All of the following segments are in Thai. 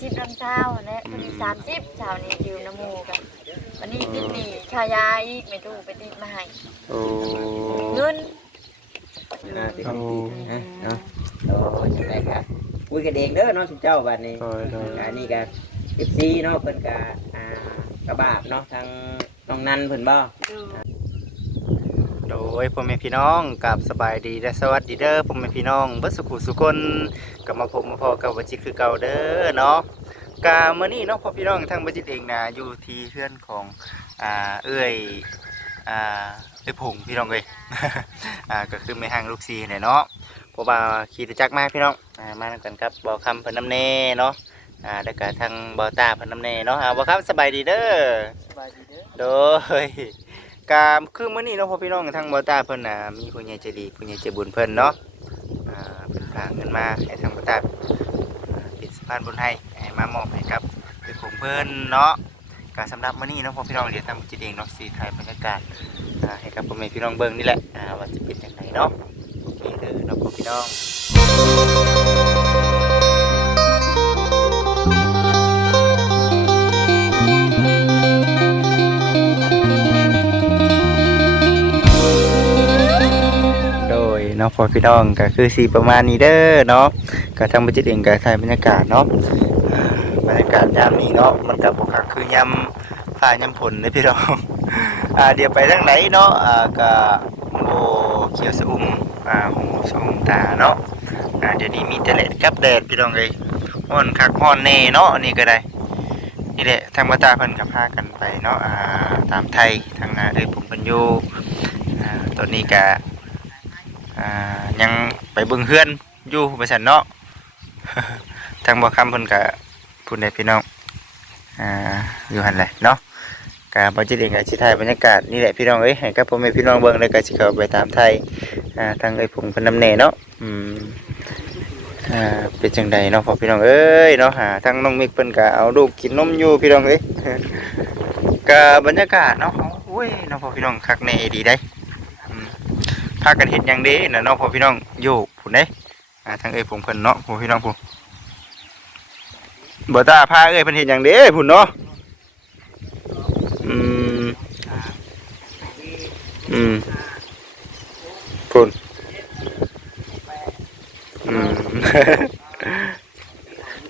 สิบลำเช้าและวันนี้สามสิบเช้านี้ยืมน้ำมูกันวันนี้ติดหนีชายาอีกไม่ตู้ไปติดมาให้โอ้เงินอ่าติดติดนะเนาะโอ้จังไดครับคุยกันเองเด้อเนาะสุเจ้าบัดนี้โดยโดย อันนี้ก็เอฟซีเนาะเพิ่นก็อ่ากระบาดเนาะทางน้องนันเพิ่นบ่ ดู โดยพ่อแม่พี่น้องกับสบายดีและสวัสดีเด้อพ่อแม่พี่น้องเบิดสุขุสุคนกลับมาพบมาพอกับวจิตคือเก่าเด้อเนาะกามื้อนี้เนาะพ่อพี่น้องทางวจิตเองนะอยู่ที่เพื่อนของอ่าเอื้อยอ่าเอ้ยผงพี่น้องเอ้ยอ่าก็คือแม่ห้างลูกซีเนี่ยเนาะเพราะว่าขี่รถจักรมาพี่น้องอ่ามานำกันครับบ่อคำเพิ่นน้ำแน่เนาะอ่าแล้วก็ทางบ่อตาเพิ่นน้ำแน่เนาะอ่าบ่ครับสบายดีเด้อสบายดีเด้อโดย กาคือมื้อนี้เนาะพ่อพี่น้องทางบ่อตาเพิ่นน่ะมีผู้ใหญ่ใจดีผู้ใหญ่ใจบุญเพิ่นเนาะอ่าเพิ่นฝากเงินมาให้ทางบ่อตาอ่าป็นสะพานบุญให้ให้มามอบให้กับเป็นของเพิ่นเนาะก็สำหรับมื้อนี้เนาะพ่อพี่น้องเดี๋ยวทางจิตเองเนาะสิถ่ายบรรยากาศอ่าให้กับพ่อแม่พี่น้องเบิ่งนี่แหละอ่าว่าจะเป็นจังไดเนาะโอเคเด้อเนาะพ่อพี่น้อง เนาะพอพี่น้องก็คือสีประมาณนี้เด้อเนาะก็ทางบัจิตเองก็ถ่ายบรรยากาศเนาะบรรยากาศยามนี้เนาะมันกับบุคักคือยามฟ้ายามฝนเลยพี่น้องอ่าเดี๋ยวไปทางไหนเนาะอ่าก็โบเขียวสะอุ่มอ่าหูสะอุ่มตาเนาะอ่าเดี๋ยวนี้มีแต่แดดกับแดดพี่น้องเลยฮ้อนคักฮ้อนแน่เนาะนี่ก็ได้นี่แหละทางบัตาเพิ่นก็พากันไปเนาะอ่าตามไทยทางนาเอ้ยผมเพิ่นอยู่อ่าตอนนี้ก็ อ่ายังไปเบิ่งเฮือนอยู่บริษัทเนาะ ทางบ่คำเพิ่นก็พูดได้พี่น้องอ่าอยู่หั่นแหละเนาะก็บ่จิตเองก็สิถ่ายบรรยากาศนี่แหละพี่น้องเอ้ยให้กับพ่อแม่พี่น้องเบิ่งแล้วก็สิเข้าไปตามไทยอ่าทางไอ้ผงเพิ่นนำแน่เนาะอืมอ่าเป็นจังใดเนาะพ่อพี่น้องเอ้ยเนาะหาทางน้องมิกเพิ่นก็เอาลูกกินนมอยู่พี่น้องเอ้ยก็บรรยากาศเนาะโอ้ยเนาะพ่อพี่น้องคักแน่ดีได้ พากันเห็นอย่างเดีนะเนาะพ่อพี่น้องโยกผุนเด้อ่าทางเอ้ยผมเพิ่นเนาะพ่อพี่น้องผมบ่ตาพาเอ้ยเพิ่นเห็นอย่างเด้ผุนเนาะอืมอืมผุนอืม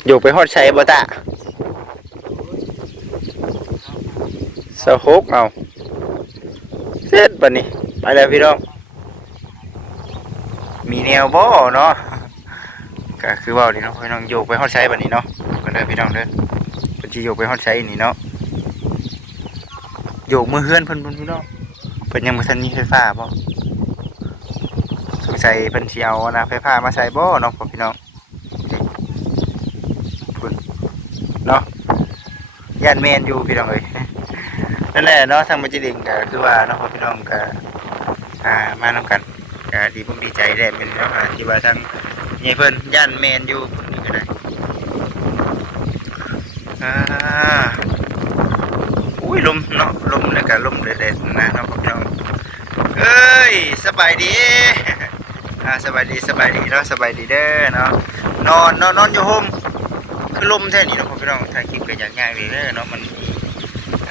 โยกไปฮอดใช้บ่ตาสะฮกเอาเสร็จบัดนี้ไปแล้วพี่น้อง มีแนวบ่เนาะก็คือว่านี่เนาะพี่น้องโยกไปฮอดไซบัดนี้เนาะก็เด้อพี่น้องเด้อเพิ่นสิโยกไปฮอดไซนี่เนาะโยกมือเฮือนเพิ่นเพิ่นพี่น้องเพิ่นยังบ่ทันมีไฟฟ้าบ่สงสัยเพิ่นสิเอานะไฟฟ้ามาใส่บ่เนาะพี่น้องเพิ่นเนาะย่านแม่นอยู่พี่น้องเอ้ยนั่นแหละเนาะทางมันจิลิงก็คือว่าเนาะพี่น้องก็อ่ามานํกัน ก็ดีผมดีใจแหละเป็นเนาะที่ว่าทั้งยายเพิ่นย่านแมนอยู่คนนี้ก็ได้อ่าอุ้ยลมเนาะลมแล้วก็ลมเด็ดๆนะเนาะพี่น้องเอ้ยสบายดีอ่าสบายดีสบายดีเนาะสบายดีเด้อเนาะนอนนอนนอนอยู่โฮมคือลมแท้นี่เนาะพี่น้องถ่ายคลิปก็อย่ากง่ายเลยเด้อเนาะมัน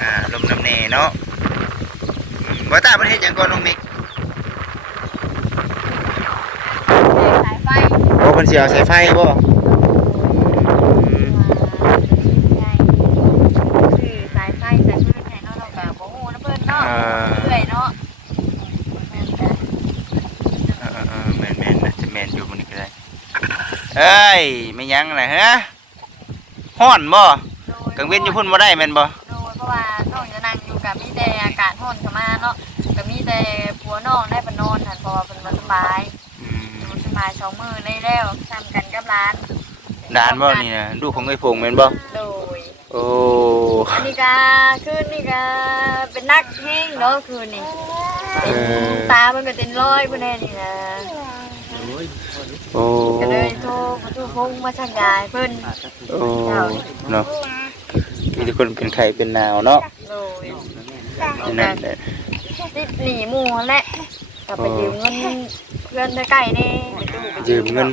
อ่าลมน้ำแน่เนาะว่าตาประเทศยังก่อนน้องมิก สายไฟ โอ้เพิ่นสิเอาสายไฟบ่อืมใช่คือสายไฟสายพื้นไงเนาะเราก็บ่ฮู้นะเพิ่นเนาะอ่าเรื่อยเนาะแม่นจ้ะเออเออแม่นแม่นน่าจะแม่นอยู่มื้อนี้ก็ได้เอ้ยไม่ยังน่ะฮะฮ้อนบ่กลางเว้นอยู่พุ่นบ่ได้แม่นบ่โดยเพราะว่าน้องจะนั่งอยู่กับมีแต่อากาศร้อนเข้ามาเนาะก็มีแต่ผัวน้องได้ไปนอนหั่นเพราะว่าเพิ่นบ่สบาย อืมบ่สบายสองมื้อได้แล้วทำกันกับร้านด่านบ่นี่น่ะลูกของไอ้พงแม่นบ่โดยโอ้อันนี้ก็คืนนี่ก็เป็นนักแห้งเนาะคืนนี่เออตามันก็เป็นร้อยเพิ่นแน่นี่นะโอ้ก็เลยโทรมาทูพงมาช่างยายเพิ่นโอ้เนาะมีแต่คนเป็นไข้เป็นหนาวเนาะโดยนั่นแหละติดหนีหมู่นั่นแหละกลับไปยืมเงิน เพื่อนใกล้ๆนี่ไปตู้ไปยืมเงิน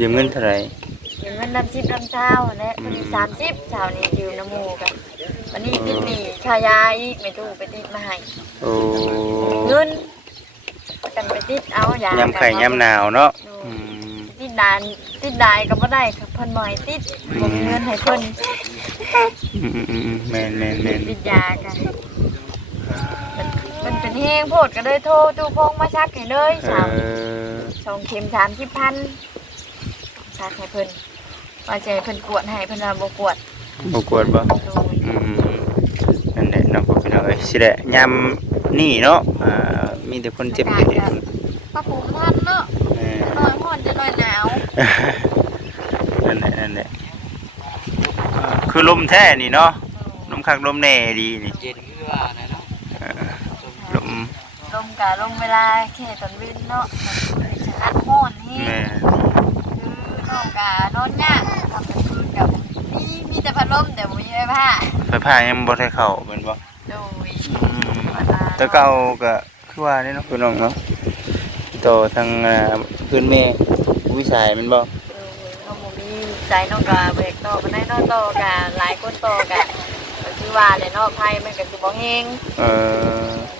ยืมเงินเท่าไหร่ยยืมเงินดำชิบดำเช้าและวันนี้สามสิบเช้านี้ยืมน้ำหมูกันวันนี้ติดหนี้ชายาอีกไม่ถูกไปติดมาให้โอ้เงินประกันไปติดเอายายามไข่ยามหนาวเนาะอืมติดดานติดได้ก็บ่ได้ครับเพิ่นบ่ให้ติดบ่มีเงินให้เพิ่นอืมอืมอืมแม่นแม่นแม่นติดยากันมันเป็น แห้งโพดก็เลยโทรตู้พงมาชักให้เลยเอสามอสองเข็มสามสิบพันชักให้เพิ่นว่าจะให้เพิ่นกวดให้เพิ่นว่าบ่กวดบ่กวดบ่โดยอืมนั่นแหละเนาะพ่อพี่น้องเอ้ยสิแหละยามนี่เนาะอ่ามีแต่คนเจ็บอยู่เด็ดปะผมทันเนาะเออ น้อยฮ้อนจะน้อยหนาวนั่นแหละนั่นแหละอ่าคือลมแท้นี่เนาะลมคักลมแน่ดีนี่เย็นคือว่านะเนาะ เออลม ลม กะลมเวลาแค่ตอนเว้นเนาะมันจะอัดฮ้อนแฮแม่งคือน้องกานอนยากทำเป็นคืนกับมีมีแต่พัดลมแต่บ่มีไฟผ้าไฟฟ้ายังบ่ได้เข้าแม่นบ่โดยอืมแต่เก่าก็คือว่านี่เนาะพี่น้องเนาะต่อทางอ่าพื้นแม่วิสัยแม่นบ่โดยน้องบ่มีใจน้องกาเบรกต่อมันได้นอนต่อกะหลายคนต่อกะก็คือว่าแหละเนาะไผมันก็สิบ่แฮงเออ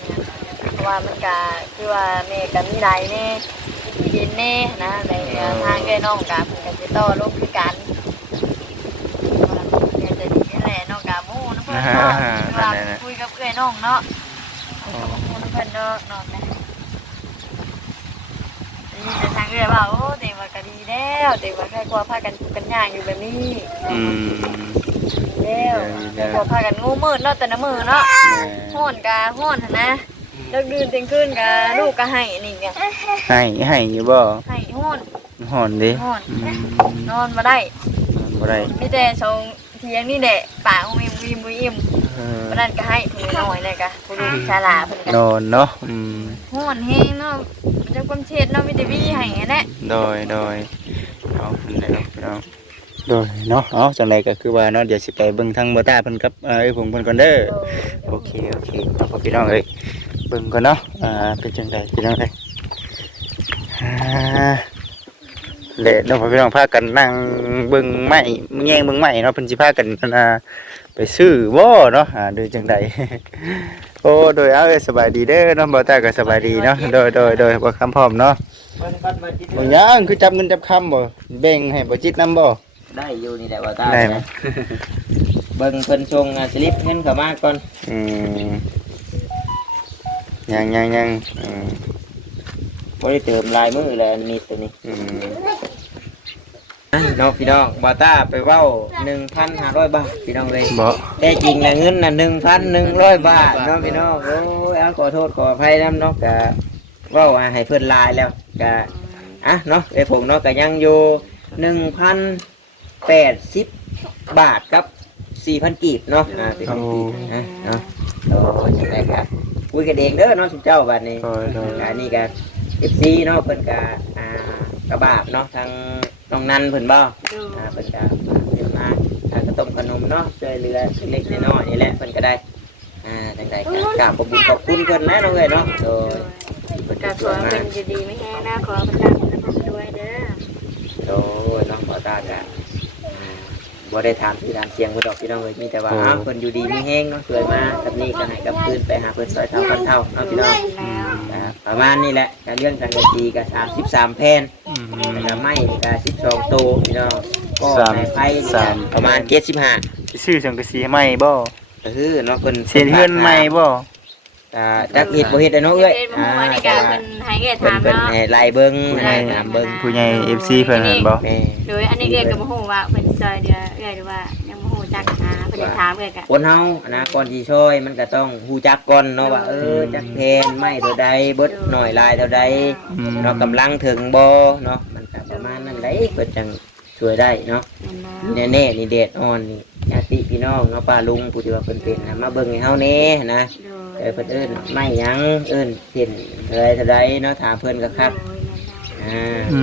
เพ ราะว่ามันก็คือว่าแม่ก็มีหลายแน่มีที่ดินแน่นะในทางเอ้ยน้องกะเพิ่นก็สิต่อลงคือกันว่าเดี๋ยวจะดีนั่นแหละน้องกะหมู่นะเพิ่นเนาะคือว่าคุยกับเอ้ยน้องเนาะคนเพิ่นเนาะนอนนะนี่จะทางเรือว่าโอ้เด็กว่าก็ดีแล้วเด็กว่าแค่กลัวพากันทุกข์กันย่างอยู่แบบนี้อืมดีแล้วแค่กลัวพากันงูมืดเนาะแต่ละมือเนาะแม่ห้อนกะห้อนหั่นนะ เลิกดื่นเต็งขึ้นกะลูกกะให้นี่ไงให้ให้อยู่บ่ให้ห้อนฮ้อนเดิฮ้อน อืมนอนมาได้บ่ได้มีแต่ชงเทียงนี่แหละป่าของมีมีมุยอิ่มเออวันนั้นก็ให้ถุงน้อยเลยกะผู้ดูชาลาเพิ่นกะนอนเนาะอืมห้อนแห้งเนาะมันจะความเช็ดเนาะมีแต่วี่ให้แหละโดยโดยเอาขึ้นได้เนาะพี่น้องโดยเนาะเอาจังไดก็คือว่าเนาะเดี๋ยวสิไปเบิ่งทางบ่ตาเพิ่นกับเอ้ยผมเพิ่นก่อนเด้อ โอเค โอเคเอาพอพี่น้องเอ้ย เบิ่งก่อนเนาะอ่าเป็นจังไดพี่น้องเอ้ยอ่าเละเนาะพอพี่น้องพากันนั่งเบิ่งไม้แย่งเบิ่งไม้เนาะเพิ่นสิพากันอ่าไปซื้อบ่เนาะอ่าดูจังได โอ้โดยเอาเอ้ยสบายดีเด้อเนาะบ่ตาก็สบายดีเนาะโดยโดยโดยบ่คำพร้อมเนาะเพิ่นปัดมาจิตบ่ยังคือจับเงินจับคำบ่แบ่งให้บ่จิตนํบ่ ได้อยู่นี่แหละว่าตาได้ไหมนะเบิ่งเพิ่นส่งอะสลิปเงินเข้ามาก่อนอืม ยังยังยังอืมบ่ได้เติมลายมือแล้วอันนี้ตัวนี้อืมน้องพี่น้องบาต้าไปเว้า1,500บาทพี่น้องเลยบ่แต่จริงแล้วเงินน่ะ1,100บาทเน้องพี่น้องโอ้ยเอาขอโทษขออภัยนำเนาะกะเว้าอะให้เพิ่นลายแล้วกะอะเนาะไอ้ผมเนาะก็ยังอยู่1,080บาทกับ4,000กีบเนาะอ่าเป็นโอ้อะเนาะโอ้ยจังไดครับ คุยกันเองเด้อเนาะสุเจ้าบัดนี้โดยโดยอันนี้ก็เอฟซีเนาะเพิ่นก็อ่ากระบาบเนาะทางน้องนันเพิ่นบ่อ่าเพิ่นก็เดี๋ยวมาทางกระต้มขนมเนาะช่วยเหลือเล็กๆน้อยๆนี่แหละเพิ่นก็ได้อ่าจังไดก็กราบขอบคุณขอบคุณเพิ่นนะน้องเอ้ยเนาะโดยเพิ่นก็ก็ขช่อวยมาเป็นอยู่ดีไม่แห้งนะขอประทานคุณธรรมด้วยเด้อ โดยน้องบ่ตาก็อ่า บ่ได้ถามที่ถามเสียงเพิ่นดอกพี่น้องเอ้ยมีแต่ว่าอ้าวเพิ่นอยู่ดีมีแฮงเนาะช่วยมากับนี้ก็ให้กับคืนไปหาเพิ่นซอยเท่ากันเท่าเนาะพี่น้องแล้วอ่าประมาณนี้แหละการเรื่องสังกะสีก็33แผ่นอืมแล้วก็ไม้นี่ก็สิบสองตัวพี่น้องก็สามในไพ่นี่สาม ประมาณเจ็ดสิบห้าสิซื้อสังกะสีใหม่บ่ก็คือเนาะคนเสียเฮือนใหม่บ่อ่าจักเฮ็ดบ่เฮ็ดอะเนาะเอ้ยเอ็ดมาหัวนี่ก็เป็นให้เอ็ดเพิ่นถามเพิ่นเนาะ ให้ไล่เบิ่งไล่ให้เบิ่งถามเบิ่งผู้ใหญ่ FC เพิ่นนั่นบ่ แม่ โดยอันนี้เอ็ดก็บ่ฮู้ว่าเพิ่น ซอยเดือเอ้ยหรือว่ายังบ่ฮู้จักหาเพิ่นได้ถามเอ้ยก็คนเฮานะก่อนสิช่วยมันก็ต้องฮู้จักก่อนเนาะว่าเออจักแพนไม้เท่าใดเบิดหน่อยลายเท่าใดอืมเรากำลังถึงบ่เนาะมันก็ประมาณนั้นแหละเพิ่นจังช่วยได้เนาะนั่นนะแน่ๆนี่เดดอ่อนนี่ญาติพี่น้องเนาะป้าลุงผู้ที่ว่าเพิ่นเป็นนะมาเบิ่งให้เฮาแน่นะโดยเออเพิ่นเอิ้นไม่หยังเอิ้นเห็นอะไรเท่าใดเนาะถามเพิ่นก็ครับโดยนั่นนะอ่า อื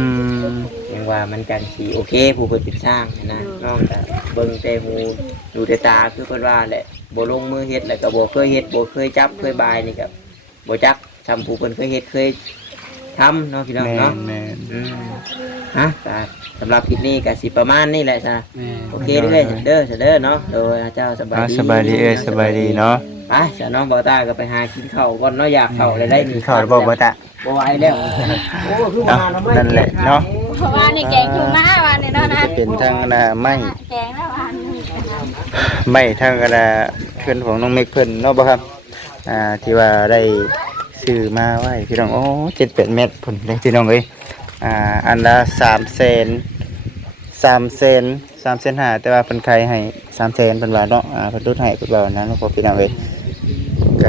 ม ยังว่ามันจังสิโอเคผู้เพิ่นเป็นสร้างนะน้องก็เบิ่งแต่หูดูแต่ตาคือเพิ่นว่าแหละบ่ลงมือเฮ็ดแล้วก็บ่เคยเฮ็ดบ่เคยจับเคยบายนี่ก็บ่จักทำผู้เพิ่นเคยเฮ็ดเคยทำเนาะพี่น้องแม่เนาะนแม่นอืมอะก็สำหรับคลิปนี้ก็สิประมาณนี้แหละจ้ะแม่โอเคเด้อเด้อเด้อเนาะโดยเจ้าสบายอ่าดีสบายดีเอ้ยสบายดีเนาะไปจ้ะน้องบอต้าก็ไปหากินข้าวก่อนเนาะอยากข้าวเลยได้กินี่นข้าวหรือบ่บ่ตะบ่ไหวแล้วโอ้คือมาเนาะไม่นั่นแหละเนาะ เพราะว่านี่แกงคือมาวันนี้เนาะนะเป็นทางคณะไม้แกงแล้ววันนี้ไม้ทางคณะเพื่อนของน้องเมฆเพิ่นเนาะบ่ครับ อ่าที่ว่าได้ซื้อมาไว้พี่น้องโอ้7-8เม็ดพุ่นเลยพี่น้องเอ้ยอ่าอันละ3แสน3แสน3แสนห้าแต่ว่าเพิ่นขายให้3แสนเพิ่นว่าเนาะอ่าเพิ่นลดให้เพิ่นว่านั้นเนาะพอพี่น้องเอ้ย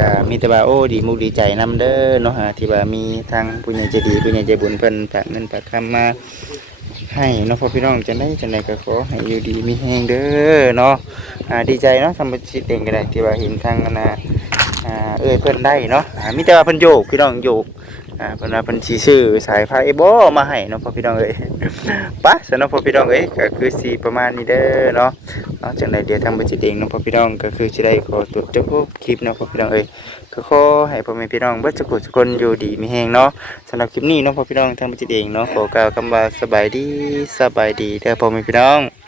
ก็มีแต่ว่าโอ้ดีมุกดีใจนำเด้อเนาะฮะที่ว่ามีทางผู้ใหญ่ใจดีผู้ใหญ่ใจบุญเพิ่นฝากเงินฝากคำมาให้เนาะพ่อพี่น้องจะได้จะไหนก็ขอให้อยู่ดีมีแฮงเด้อเนาะอ่าดีใจเนาะทำบัญชีเองก็ได้ที่ว่าเห็นทางนะอ่าเอ้ยเพิ่นได้เนาะอ่ามีแต่ว่าเพิ่นโยกพี่น้องโยก อ่าเพิ่นว่าเพิ่นสิซื้อสายไฟบ่มาให้เนาะพ่อพี่น้องเอ้ยปะสำหรับพ่อพี่น้องเอ้ยก็คือสิประมาณนี้เด้อเนาะเอาจังได๋เดี๋ยวทางบัญชีเองเนาะพ่อพี่น้องก็คือสิได้ขอตัวจบคลิปเนาะพ่อพี่น้องเอ้ยก็ขอให้พ่อแม่พี่น้องเบิดสุขสุขคนอยู่ดีมีแฮงเนาะสำหรับคลิปนี้เน้องพ่อพี่น้องทางบัจิตเองเนาะขอกล่าวคำว่าสบายดีสบายดีเด้อพ่อแม่พี่น้อง